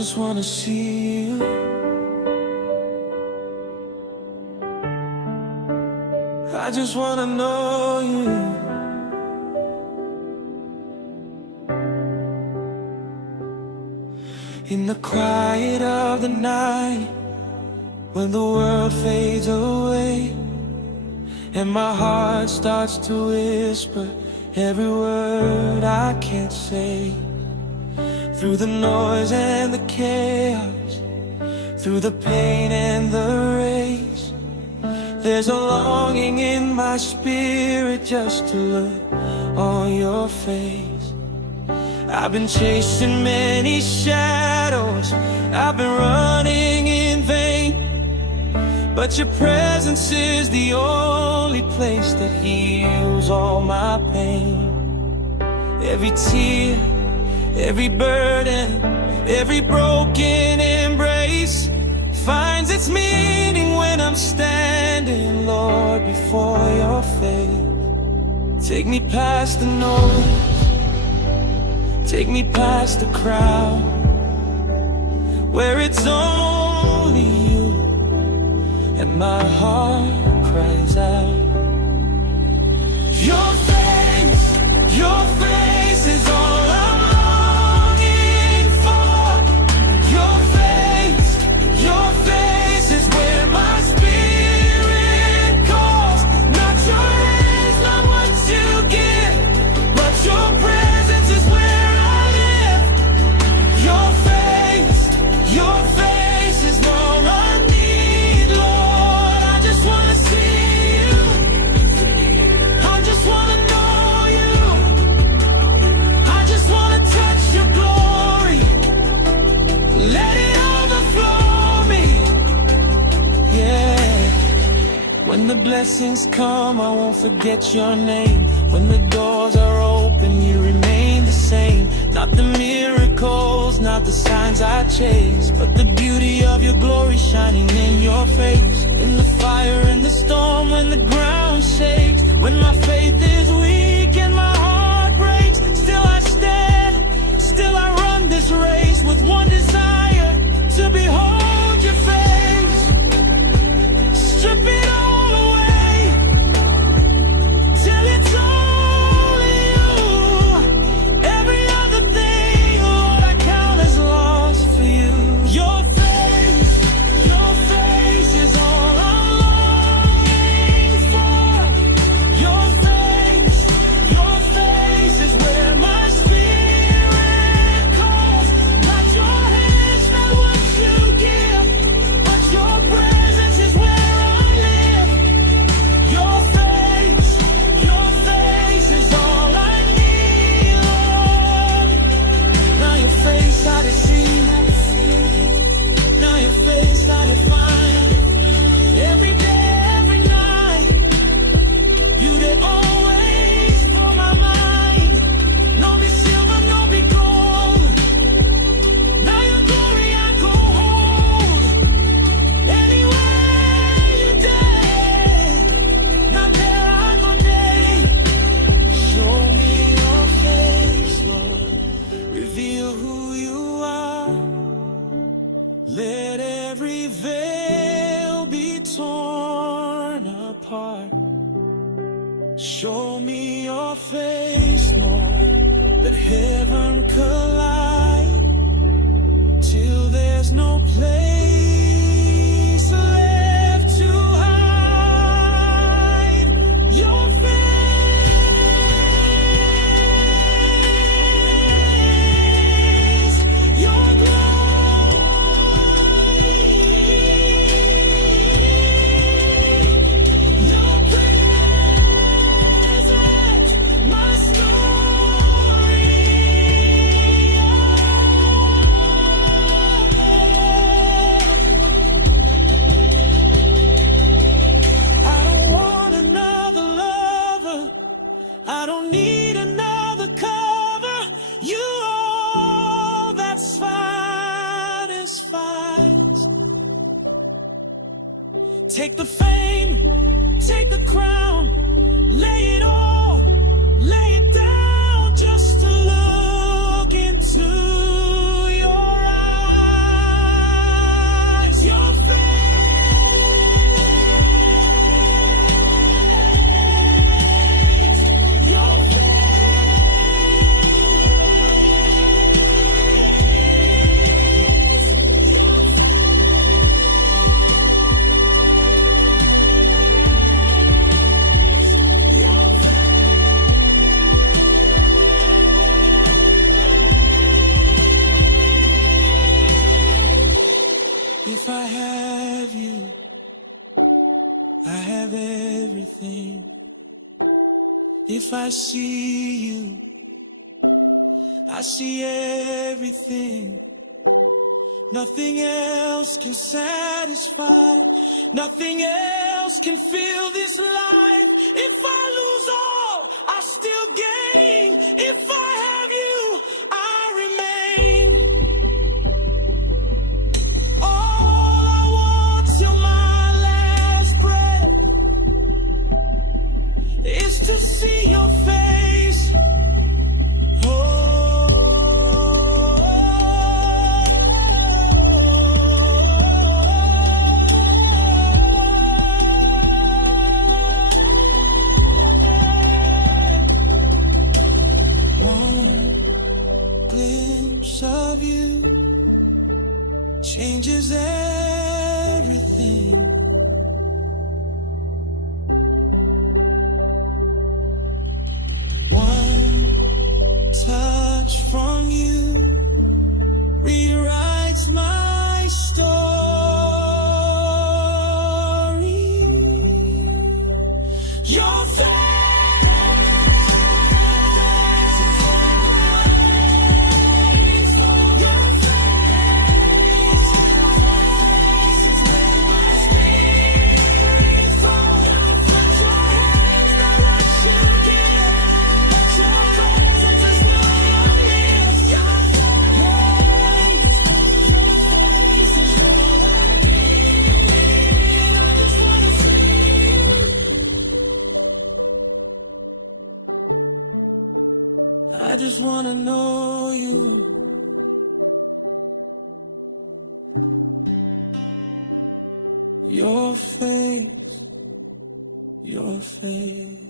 just wanna see you. I just wanna know you. In the quiet of the night, when the world fades away, and my heart starts to whisper every word I can't say. Through the noise and the chaos, through the pain and the race, there's a longing in my spirit just to look on your face. I've been chasing many shadows, I've been running in vain, but your presence is the only place that heals all my pain. Every tear, every burden, every broken embrace finds its meaning when I'm standing, Lord, before your face. Take me past the noise, take me past the crowd, where it's only you and my heart cries out. Your face is all I'm longing for. Your face is where my spirit calls. Not your hands, not what you give, but your presence is where I live. Your face is all I need, Lord. I just wanna see you. I just wanna know you. I just wanna touch your glory. Let it overflow me. Yeah. When the blessings come, I won't forget your name. When the doors are open, you remain the same. Not the miracles, not the signs I chase, but the beauty of your glory shining in your face. In the fire, in the storm, when the ground shakes, when my faith is weak and my heart breaks, still I stand, still I run this race with one desire, to behold your face. Strip it all away till it's only you. Every other thing, Lord, I count as lost for you. Your face is all I'm longing for. Your face is where my spirit calls. Not your hands, not what you give, but your presence is where I live. Your face is all I need, Lord. Now your face I see, now your face I find. Every day, every night, you did always on my mind. No be silver, no be gold. Now your glory I go hold. Anywhere you day, now there I go day. Show me your face, Lord. Reveal who you are. Let every veil be torn apart. Show me your face, Lord. Let heaven collide till there's no place left to hide. Your face, your glory, your presence, my story. I don't want another lover, I don't need another cover. You all that satisfies. Take the fame, take the crown, lay it all, lay it down just to look into your eyes. I have you, I have everything. If I see you, I see everything. Nothing else can satisfy, nothing else can fill this life. If I lose all, I still gain. If I have you, I remain. All I want till my last breath is to see your face. One glimpse of you changes everything. One touch from you rewrites my story. Your face. I just wanna know you. Your face, your face.